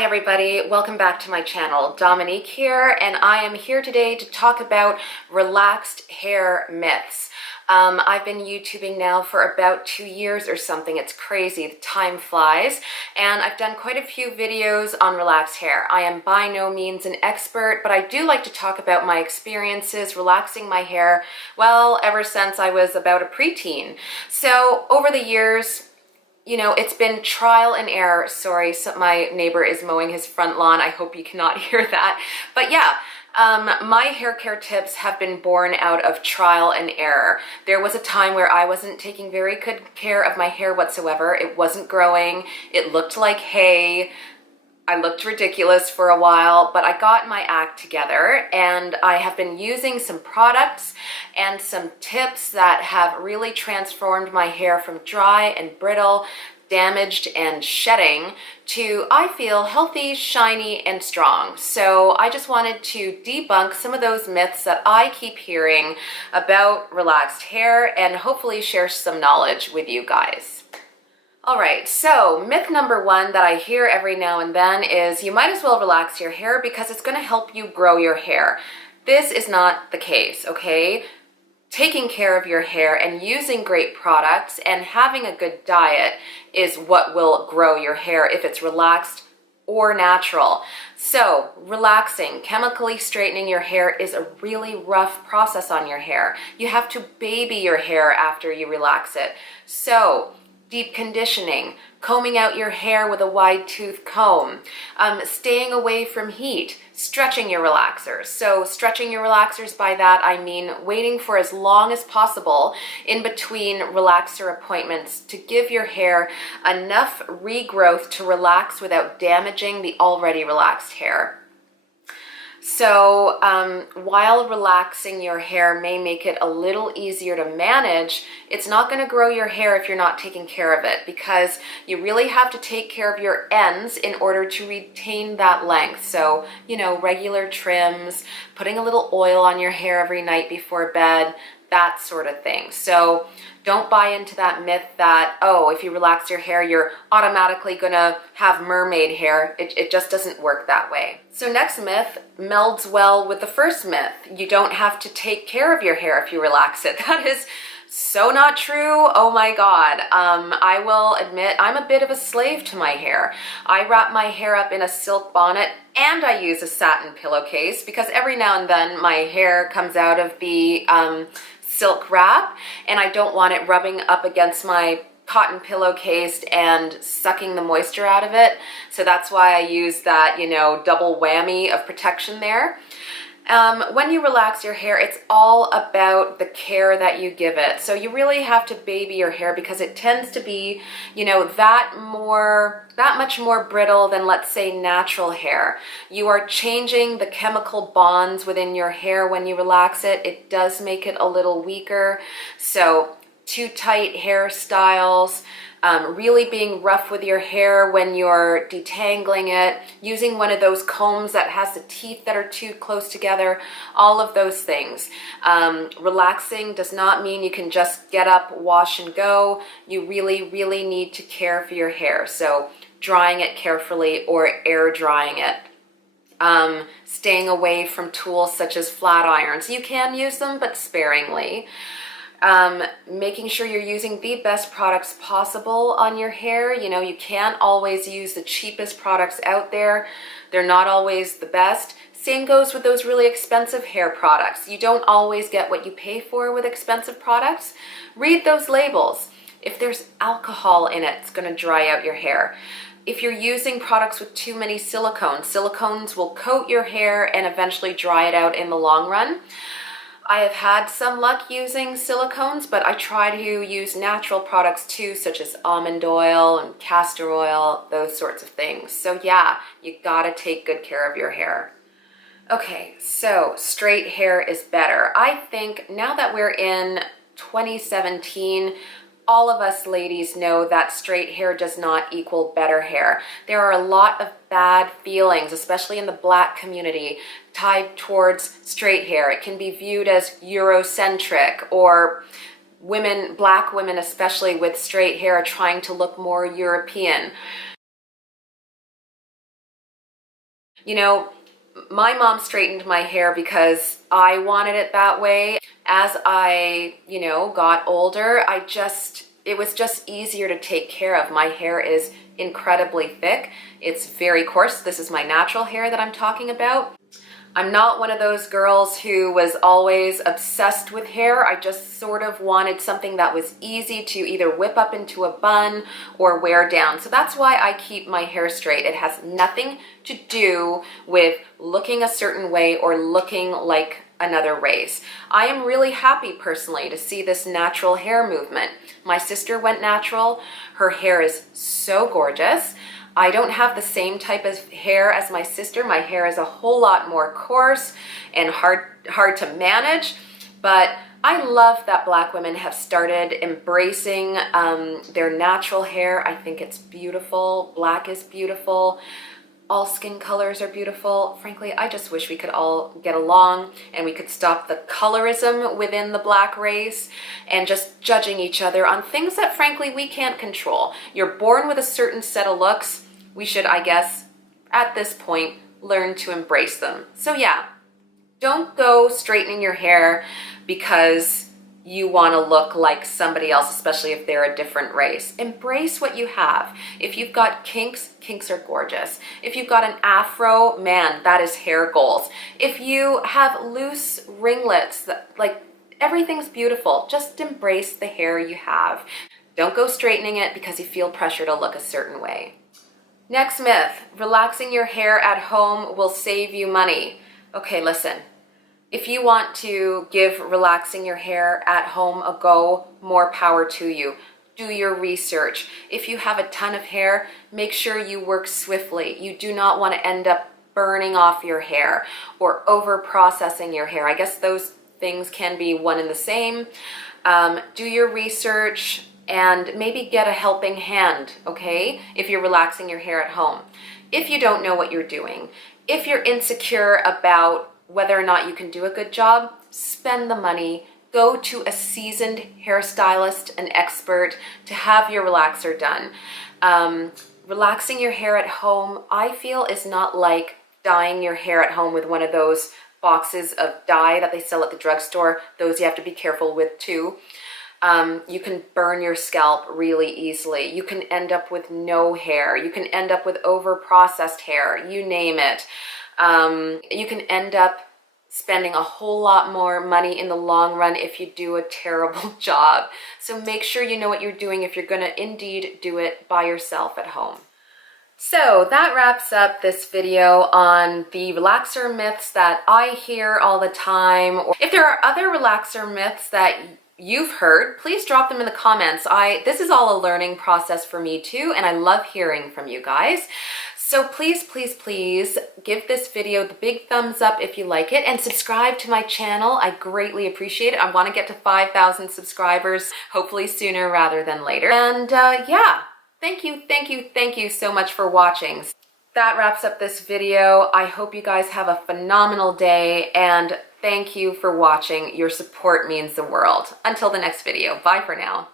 Hi everybody, welcome back to my channel. Dominique here, and I am here today to talk about relaxed hair myths. I've been YouTubing now for about 2 years or something. It's crazy, the time flies, and I've done quite a few videos on relaxed hair. I am by no means an expert, but I do like to talk about my experiences relaxing my hair, well, ever since I was about a preteen. So over the years, you know, it's been trial and error. Sorry, so my neighbor is mowing his front lawn. I hope you cannot hear that. But yeah, my hair care tips have been born out of trial and error. There was a time where I wasn't taking very good care of my hair whatsoever. It wasn't growing. It looked like hay. I looked ridiculous for a while, but I got my act together and I have been using some products and some tips that have really transformed my hair from dry and brittle, damaged and shedding to, I feel, healthy, shiny, and strong. So I just wanted to debunk some of those myths that I keep hearing about relaxed hair and hopefully share some knowledge with you guys. All right, so myth number one that I hear every now and then is you might as well relax your hair because it's going to help you grow your hair. This is not the case, okay? Taking care of your hair and using great products and having a good diet is what will grow your hair if it's relaxed or natural. So relaxing, chemically straightening your hair is a really rough process on your hair. You have to baby your hair after you relax it. So deep conditioning, combing out your hair with a wide tooth comb, staying away from heat, stretching your relaxers. So stretching your relaxers, by that I mean waiting for as long as possible in between relaxer appointments to give your hair enough regrowth to relax without damaging the already relaxed hair. So while relaxing your hair may make it a little easier to manage, it's not going to grow your hair if you're not taking care of it, because you really have to take care of your ends in order to retain that length. So, you know, regular trims, putting a little oil on your hair every night before bed, that sort of thing. So don't buy into that myth that, oh, if you relax your hair, you're automatically gonna have mermaid hair. It just doesn't work that way. So next myth melds well with the first myth. You don't have to take care of your hair if you relax it. That is so not true. Oh my God. I will admit I'm a bit of a slave to my hair. I wrap my hair up in a silk bonnet and I use a satin pillowcase because every now and then my hair comes out of the silk wrap and I don't want it rubbing up against my cotton pillowcase and sucking the moisture out of it. So that's why I use that, you know, double whammy of protection there. When you relax your hair, it's all about the care that you give it. So you really have to baby your hair because it tends to be, you know, that much more brittle than, let's say, natural hair. You are changing the chemical bonds within your hair when you relax it. It does make it a little weaker. So too tight hairstyles, really being rough with your hair when you're detangling it, using one of those combs that has the teeth that are too close together, all of those things. Relaxing does not mean you can just get up, wash and go. You really, really need to care for your hair. So drying it carefully or air drying it. Staying away from tools such as flat irons. You can use them, but sparingly. Making sure you're using the best products possible on your hair. You know, you can't always use the cheapest products out there. They're not always the best. Same goes with those really expensive hair products. You don't always get what you pay for with expensive products. Read those labels. If there's alcohol in it, it's going to dry out your hair. If you're using products with too many silicones, silicones will coat your hair and eventually dry it out in the long run. I have had some luck using silicones, but I try to use natural products too, such as almond oil and castor oil, those sorts of things. So yeah, you gotta take good care of your hair. Okay, so straight hair is better. I think now that we're in 2017, all of us ladies know that straight hair does not equal better hair. There are a lot of bad feelings, especially in the Black community, tied towards straight hair. It can be viewed as Eurocentric, or women, Black women especially with straight hair, trying to look more European. You know, my mom straightened my hair because I wanted it that way. As I, got older, it was just easier to take care of. My hair is incredibly thick. It's very coarse. This is my natural hair that I'm talking about. I'm not one of those girls who was always obsessed with hair. I just sort of wanted something that was easy to either whip up into a bun or wear down. So that's why I keep my hair straight. It has nothing to do with looking a certain way or looking like another race. I am really happy personally to see this natural hair movement. My sister went natural. Her hair is so gorgeous. I don't have the same type of hair as my sister. My hair is a whole lot more coarse and hard to manage, but I love that Black women have started embracing their natural hair. I think it's beautiful. Black is beautiful. All skin colors are beautiful. Frankly, I just wish we could all get along and we could stop the colorism within the Black race and just judging each other on things that frankly we can't control. You're born with a certain set of looks. We should, I guess, at this point, learn to embrace them. So yeah, don't go straightening your hair because you want to look like somebody else, especially if they're a different race. Embrace what you have. If you've got kinks, kinks are gorgeous. If you've got an afro, man, that is hair goals. If you have loose ringlets, everything's beautiful. Just embrace the hair you have. Don't go straightening it because you feel pressure to look a certain way. Next myth, relaxing your hair at home will save you money. Okay, listen. If you want to give relaxing your hair at home a go, more power to you. Do your research. If you have a ton of hair, make sure you work swiftly. You do not want to end up burning off your hair or over processing your hair. I guess those things can be one and the same. Do your research and maybe get a helping hand, okay? If you're relaxing your hair at home. If you don't know what you're doing, if you're insecure about whether or not you can do a good job, spend the money. Go to a seasoned hairstylist, an expert, to have your relaxer done. Relaxing your hair at home, I feel, is not like dyeing your hair at home with one of those boxes of dye that they sell at the drugstore. Those you have to be careful with too. You can burn your scalp really easily. You can end up with no hair. You can end up with over-processed hair, you name it. You can end up spending a whole lot more money in the long run if you do a terrible job. So make sure you know what you're doing if you're going to indeed do it by yourself at home. So that wraps up this video on the relaxer myths that I hear all the time. Or if there are other relaxer myths that you've heard, please drop them in the comments. This is all a learning process for me too, and I love hearing from you guys. So please, please, please give this video the big thumbs up if you like it and subscribe to my channel. I greatly appreciate it. I want to get to 5,000 subscribers, hopefully sooner rather than later. And yeah, thank you so much for watching. That wraps up this video. I hope you guys have a phenomenal day and thank you for watching. Your support means the world. Until the next video, bye for now.